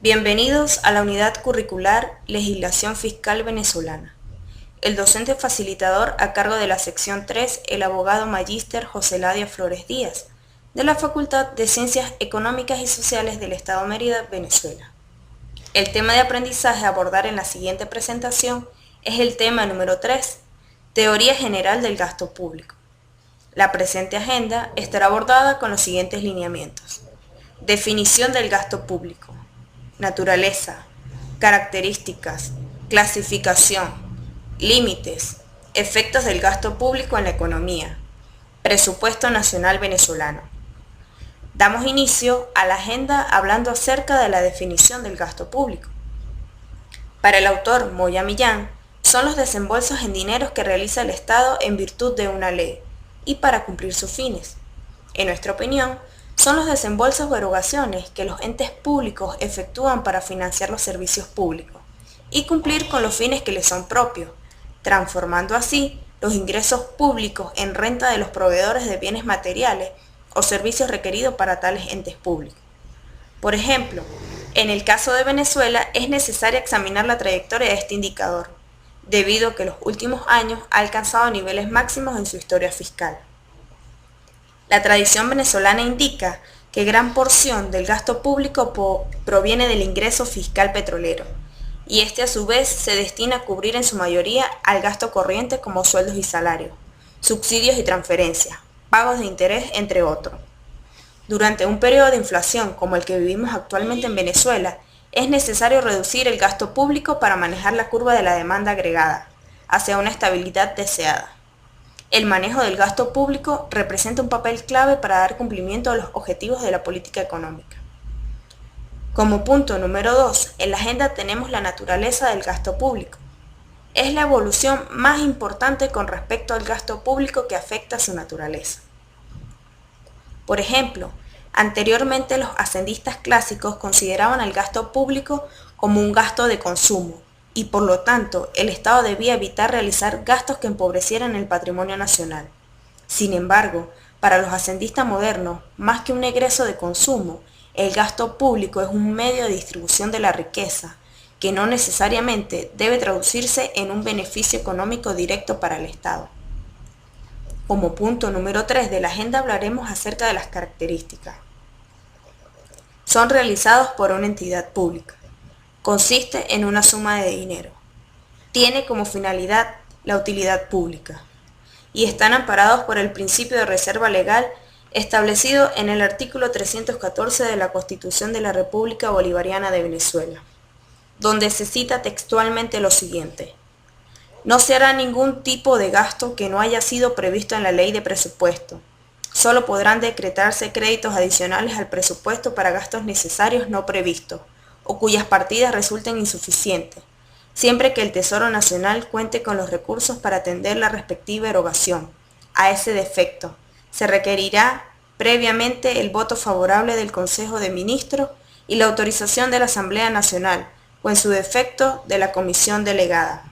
Bienvenidos a la unidad curricular Legislación Fiscal Venezolana. El docente facilitador a cargo de la sección 3, el abogado magíster José Ladio Flores Díaz, de la Facultad de Ciencias Económicas y Sociales del Estado Mérida, Venezuela. El tema de aprendizaje a abordar en la siguiente presentación es el tema número 3, Teoría General del Gasto Público. La presente agenda estará abordada con los siguientes lineamientos. Definición del gasto público. Naturaleza, características, clasificación, límites, efectos del gasto público en la economía, presupuesto nacional venezolano. Damos inicio a la agenda hablando acerca de la definición del gasto público. Para el autor Moya Millán, son los desembolsos en dineros que realiza el Estado en virtud de una ley y para cumplir sus fines. En nuestra opinión, son los desembolsos o erogaciones que los entes públicos efectúan para financiar los servicios públicos y cumplir con los fines que les son propios, transformando así los ingresos públicos en renta de los proveedores de bienes materiales o servicios requeridos para tales entes públicos. Por ejemplo, en el caso de Venezuela es necesario examinar la trayectoria de este indicador, debido a que en los últimos años ha alcanzado niveles máximos en su historia fiscal. La tradición venezolana indica que gran porción del gasto público proviene del ingreso fiscal petrolero, y este a su vez se destina a cubrir en su mayoría al gasto corriente como sueldos y salarios, subsidios y transferencias, pagos de interés, entre otros. Durante un periodo de inflación como el que vivimos actualmente en Venezuela, es necesario reducir el gasto público para manejar la curva de la demanda agregada hacia una estabilidad deseada. El manejo del gasto público representa un papel clave para dar cumplimiento a los objetivos de la política económica. Como punto número 2, en la agenda tenemos la naturaleza del gasto público. Es la evolución más importante con respecto al gasto público que afecta a su naturaleza. Por ejemplo, anteriormente los hacendistas clásicos consideraban el gasto público como un gasto de consumo, y por lo tanto el Estado debía evitar realizar gastos que empobrecieran el patrimonio nacional. Sin embargo, para los hacendistas modernos, más que un egreso de consumo, el gasto público es un medio de distribución de la riqueza, que no necesariamente debe traducirse en un beneficio económico directo para el Estado. Como punto número 3 de la agenda hablaremos acerca de las características. Son realizados por una entidad pública. Consiste en una suma de dinero. Tiene como finalidad la utilidad pública y están amparados por el principio de reserva legal establecido en el artículo 314 de la Constitución de la República Bolivariana de Venezuela, donde se cita textualmente lo siguiente: no se hará ningún tipo de gasto que no haya sido previsto en la ley de presupuesto. Solo podrán decretarse créditos adicionales al presupuesto para gastos necesarios no previstos o cuyas partidas resulten insuficientes, siempre que el Tesoro Nacional cuente con los recursos para atender la respectiva erogación. A ese efecto, se requerirá previamente el voto favorable del Consejo de Ministros y la autorización de la Asamblea Nacional, o en su defecto, de la Comisión Delegada.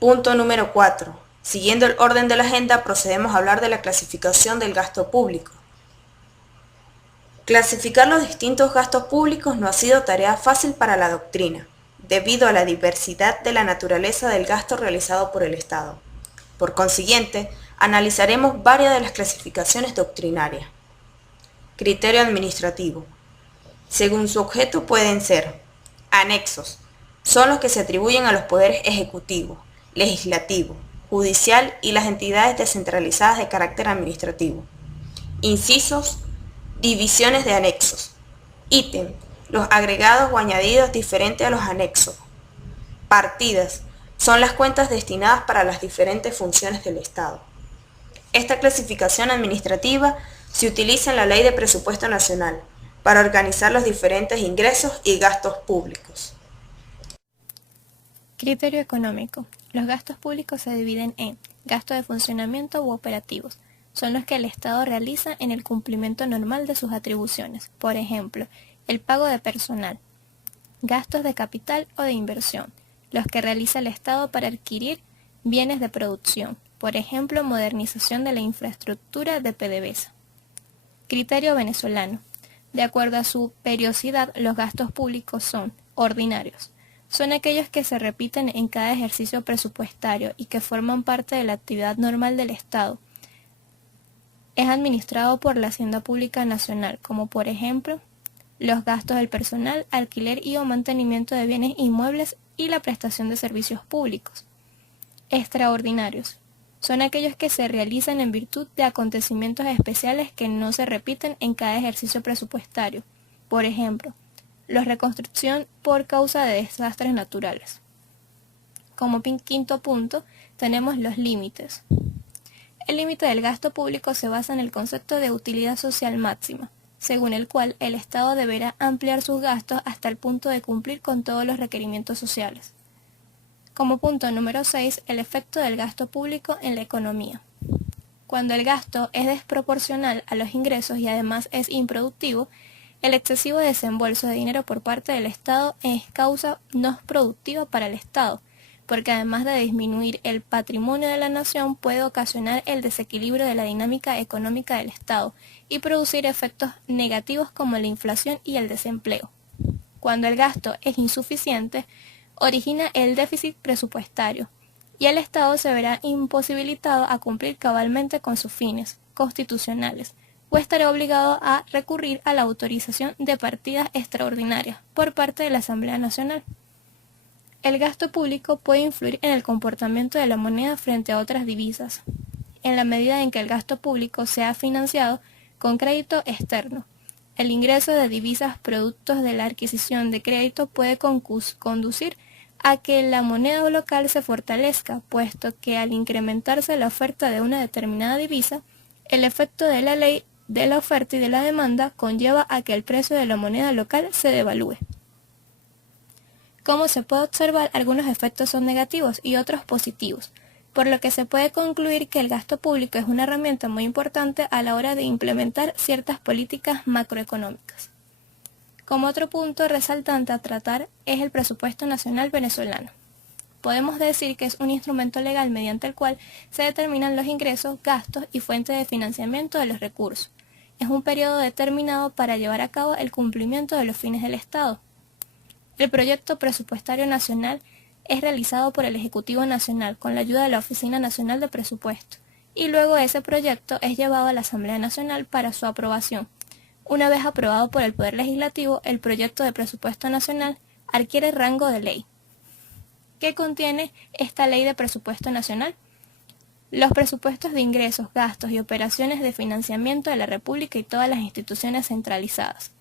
Punto número 4. Siguiendo el orden de la agenda, procedemos a hablar de la clasificación del gasto público. Clasificar los distintos gastos públicos no ha sido tarea fácil para la doctrina, debido a la diversidad de la naturaleza del gasto realizado por el Estado. Por consiguiente, analizaremos varias de las clasificaciones doctrinarias. Criterio administrativo. Según su objeto pueden ser anexos. Son los que se atribuyen a los poderes ejecutivo, legislativo, judicial y las entidades descentralizadas de carácter administrativo. Incisos. Divisiones de anexos. Ítem. Los agregados o añadidos diferentes a los anexos. Partidas. Son las cuentas destinadas para las diferentes funciones del Estado. Esta clasificación administrativa se utiliza en la Ley de Presupuesto Nacional para organizar los diferentes ingresos y gastos públicos. Criterio económico. Los gastos públicos se dividen en gastos de funcionamiento u operativos. Son los que el Estado realiza en el cumplimiento normal de sus atribuciones, por ejemplo, el pago de personal, gastos de capital o de inversión, los que realiza el Estado para adquirir bienes de producción, por ejemplo, modernización de la infraestructura de PDVSA. Criterio venezolano. De acuerdo a su periodicidad, los gastos públicos son ordinarios. Son aquellos que se repiten en cada ejercicio presupuestario y que forman parte de la actividad normal del Estado. Es administrado por la Hacienda Pública Nacional, como por ejemplo los gastos del personal, alquiler y o mantenimiento de bienes inmuebles y la prestación de servicios públicos. Extraordinarios. Son aquellos que se realizan en virtud de acontecimientos especiales que no se repiten en cada ejercicio presupuestario. Por ejemplo, la reconstrucción por causa de desastres naturales. Como quinto punto, tenemos los límites. El límite del gasto público se basa en el concepto de utilidad social máxima, según el cual el Estado deberá ampliar sus gastos hasta el punto de cumplir con todos los requerimientos sociales. Como punto número 6, el efecto del gasto público en la economía. Cuando el gasto es desproporcional a los ingresos y además es improductivo, el excesivo desembolso de dinero por parte del Estado es causa no productiva para el Estado, porque además de disminuir el patrimonio de la nación, puede ocasionar el desequilibrio de la dinámica económica del Estado y producir efectos negativos como la inflación y el desempleo. Cuando el gasto es insuficiente, origina el déficit presupuestario, y el Estado se verá imposibilitado a cumplir cabalmente con sus fines constitucionales, o estará obligado a recurrir a la autorización de partidas extraordinarias por parte de la Asamblea Nacional. El gasto público puede influir en el comportamiento de la moneda frente a otras divisas, en la medida en que el gasto público sea financiado con crédito externo. El ingreso de divisas productos de la adquisición de crédito puede conducir a que la moneda local se fortalezca, puesto que al incrementarse la oferta de una determinada divisa, el efecto de la ley de la oferta y de la demanda conlleva a que el precio de la moneda local se devalúe. Como se puede observar, algunos efectos son negativos y otros positivos, por lo que se puede concluir que el gasto público es una herramienta muy importante a la hora de implementar ciertas políticas macroeconómicas. Como otro punto resaltante a tratar es el presupuesto nacional venezolano. Podemos decir que es un instrumento legal mediante el cual se determinan los ingresos, gastos y fuentes de financiamiento de los recursos. Es un periodo determinado para llevar a cabo el cumplimiento de los fines del Estado. El proyecto presupuestario nacional es realizado por el Ejecutivo Nacional con la ayuda de la Oficina Nacional de Presupuesto, y luego ese proyecto es llevado a la Asamblea Nacional para su aprobación. Una vez aprobado por el Poder Legislativo, el proyecto de presupuesto nacional adquiere rango de ley. ¿Qué contiene esta ley de presupuesto nacional? Los presupuestos de ingresos, gastos y operaciones de financiamiento de la República y todas las instituciones centralizadas.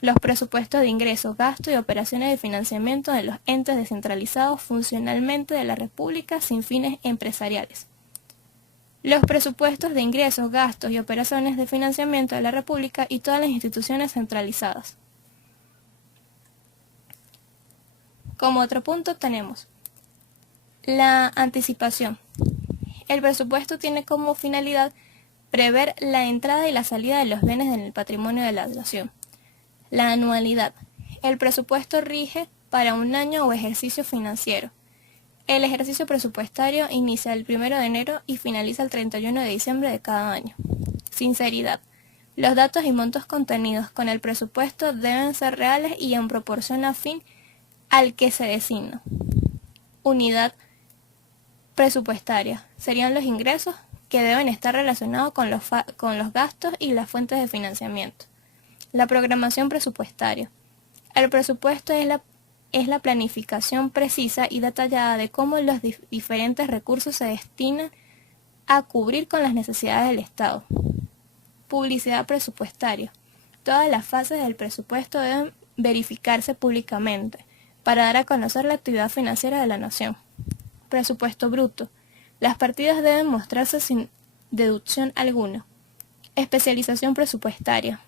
Los presupuestos de ingresos, gastos y operaciones de financiamiento de los entes descentralizados funcionalmente de la República sin fines empresariales. Los presupuestos de ingresos, gastos y operaciones de financiamiento de la República y todas las instituciones centralizadas. Como otro punto tenemos la anticipación. El presupuesto tiene como finalidad prever la entrada y la salida de los bienes en el patrimonio de la nación. La anualidad. El presupuesto rige para un año o ejercicio financiero. El ejercicio presupuestario inicia el 1 de enero y finaliza el 31 de diciembre de cada año. Sinceridad. Los datos y montos contenidos con el presupuesto deben ser reales y en proporción afín al que se designa. Unidad presupuestaria. Serían los ingresos que deben estar relacionados con los gastos y las fuentes de financiamiento. La programación presupuestaria. El presupuesto es la planificación precisa y detallada de cómo los diferentes recursos se destinan a cubrir con las necesidades del Estado. Publicidad presupuestaria. Todas las fases del presupuesto deben verificarse públicamente para dar a conocer la actividad financiera de la nación. Presupuesto bruto. Las partidas deben mostrarse sin deducción alguna. Especialización presupuestaria.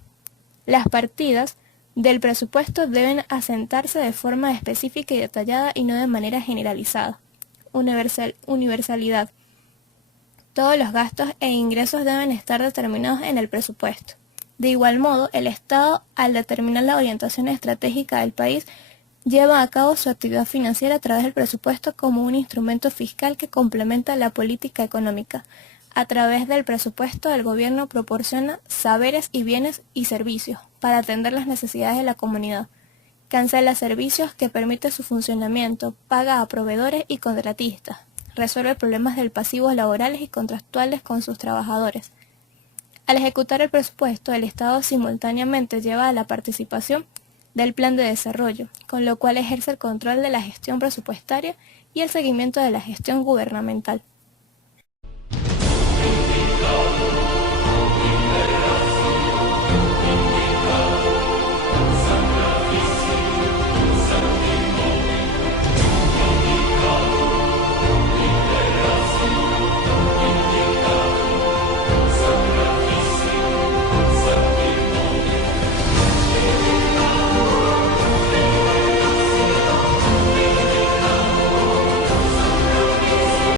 Las partidas del presupuesto deben asentarse de forma específica y detallada y no de manera generalizada. Universalidad. Todos los gastos e ingresos deben estar determinados en el presupuesto. De igual modo, el Estado, al determinar la orientación estratégica del país, lleva a cabo su actividad financiera a través del presupuesto como un instrumento fiscal que complementa la política económica, A través del presupuesto, el gobierno proporciona saberes y bienes y servicios para atender las necesidades de la comunidad. Cancela servicios que permite su funcionamiento, paga a proveedores y contratistas, resuelve problemas del pasivos laborales y contractuales con sus trabajadores. Al ejecutar el presupuesto, el Estado simultáneamente lleva a la participación del plan de desarrollo, con lo cual ejerce el control de la gestión presupuestaria y el seguimiento de la gestión gubernamental.